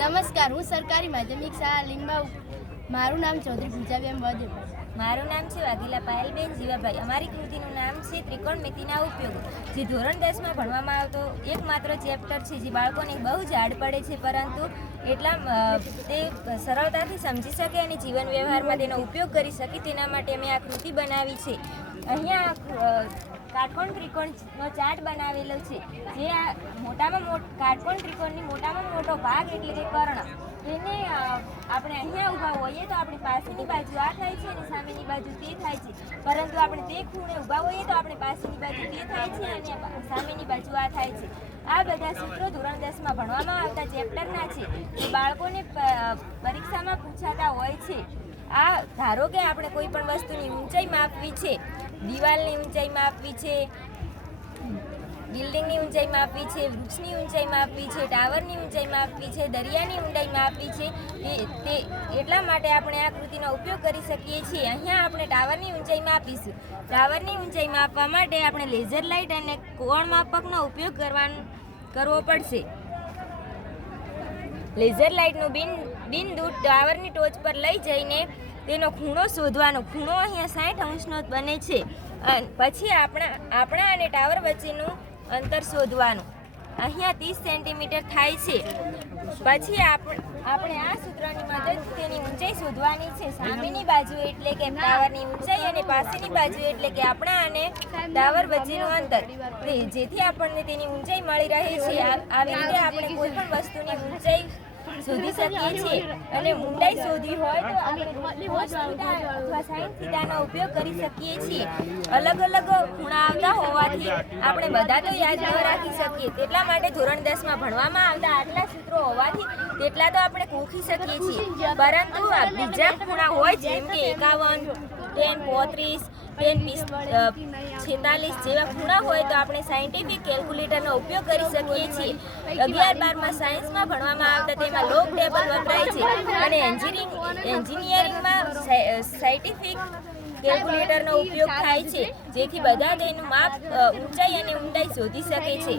નમસ્કાર, હું સરકારી માધ્યમિક શાળા લીંબાઉ. મારું નામ ચૌધરી પૂજાબેન વધુ મારું નામ છે વાઘેલા પાયલબેન જીવાભાઈ. અમારી કૃતિનું નામ છે ત્રિકોણમિતિના ઉપયોગ. જે ધોરણ દસમાં ભણવામાં આવતો એકમાત્ર ચેપ્ટર છે, જે બાળકોને બહુ જ હાર્ડ પડે છે, પરંતુ એટલા તે સરળતાથી સમજી શકે અને જીવન વ્યવહારમાં તેનો ઉપયોગ કરી શકે. તેના માટે અમે આ કૃતિ બનાવી છે. અહીંયા કાટકોણ ત્રિકોણનો ચાર્ટ બનાવેલો છે, જે આ મોટામાં મોટો કાટકોણ ત્રિકોણની મોટામાં મોટો ભાગ એટલે કે કર્ણ. તેને આપણે અહીંયા ઊભા હોઈએ તો આપણી પાસેની બાજુ આ થાય છે અને સામેની બાજુ તે થાય છે. પરંતુ આપણે તે ખૂણે ઊભા હોઈએ તો આપણી પાસેની બાજુ તે થાય છે અને સામેની બાજુ આ થાય છે. આ બધા સૂત્રો ધોરણ દસમાં ભણવામાં આવતા ચેપ્ટરના છે. જે બાળકોને પરીક્ષામાં પૂછાતા હોય છે. આ, ધારો કે આપણે કોઈ પણ વસ્તુની ઊંચાઈ માપવી છે દિવાલની ઊંચાઈ માપવી છે, બિલ્ડિંગની ઊંચાઈ માપવી છે, વૃક્ષની ઊંચાઈ માપવી છે, ટાવરની ઊંચાઈ માપવી છે, દરિયાની ઊંડાઈ માપવી છે. તે તે એટલા માટે આપણે આ કૃતિનો ઉપયોગ કરી શકીએ છીએ. અહીંયા આપણે ટાવરની ઊંચાઈ માપીશું ટાવરની ઊંચાઈ માપવા માટે આપણે લેઝર લાઇટ અને કોણ માપકનો ઉપયોગ કરવાનો, કરવો પડશે. લેઝર લાઇટનું બિન, બિંદુ ટાવરની ટોચ પર લઈ જઈને તેનો ખૂણો શોધવાનો. ખૂણો અહીંયા સાઠ અંશનો બને છે. પછી આપણા આપણા અને ટાવર વચ્ચેનું અંતર શોધવાનું. અહીંયા ત્રીસ સેન્ટીમીટર થાય છે. પછી આપ- આપણે આ સૂત્રની મદદથી તેની ઊંચાઈ શોધવાની છે. સામેની બાજુ એટલે કે ટાવરની ઊંચાઈ અને પાસેની બાજુ એટલે કે આપણા અને ટાવર વચ્ચેનું અંતર. જેથી આપણને તેની ઊંચાઈ મળી રહે છે. આવી રીતે આપણે કોઈ પણ વસ્તુની ઊંચાઈ શોધી શકીએ છીએ. અને ઊંડાઈ શોધવી હોય તો આપણે theta અથવા sin theta ઉપયોગ કરી શકીએ છીએ. અલગ અલગ ખૂણા આવતા હોવાથી આપણે બધા તો યાદ ન રાખી શકીએ. તેટલા માટે ધોરણ દસમાં ભણવામાં આવતા આટલા સૂત્રો હોવાથી તેટલા તો આપણે કોખી શકીએ છીએ. પરંતુ બીજા ખૂણા હોય જેમ કે એકાવન ટેન પોત્રીસ છેતાલીસ જેવા ખૂણા હોય તો આપણે સાયન્ટિફિક કેલ્ક્યુલેટરનો ઉપયોગ કરી શકીએ છીએ. અગિયાર બારમાં સાયન્સમાં ભણવામાં આવતા તેમાં લોક ટેબલ વપરાય છે અને એન્જિનિયરિંગ એન્જિનિયરિંગમાં સાયન્ટિફિક કેલ્ક્યુલેટરનો ઉપયોગ થાય છે, જેથી બધા તેનું માપ ઊંચાઈ અને ઊંડાઈ શોધી શકે છે.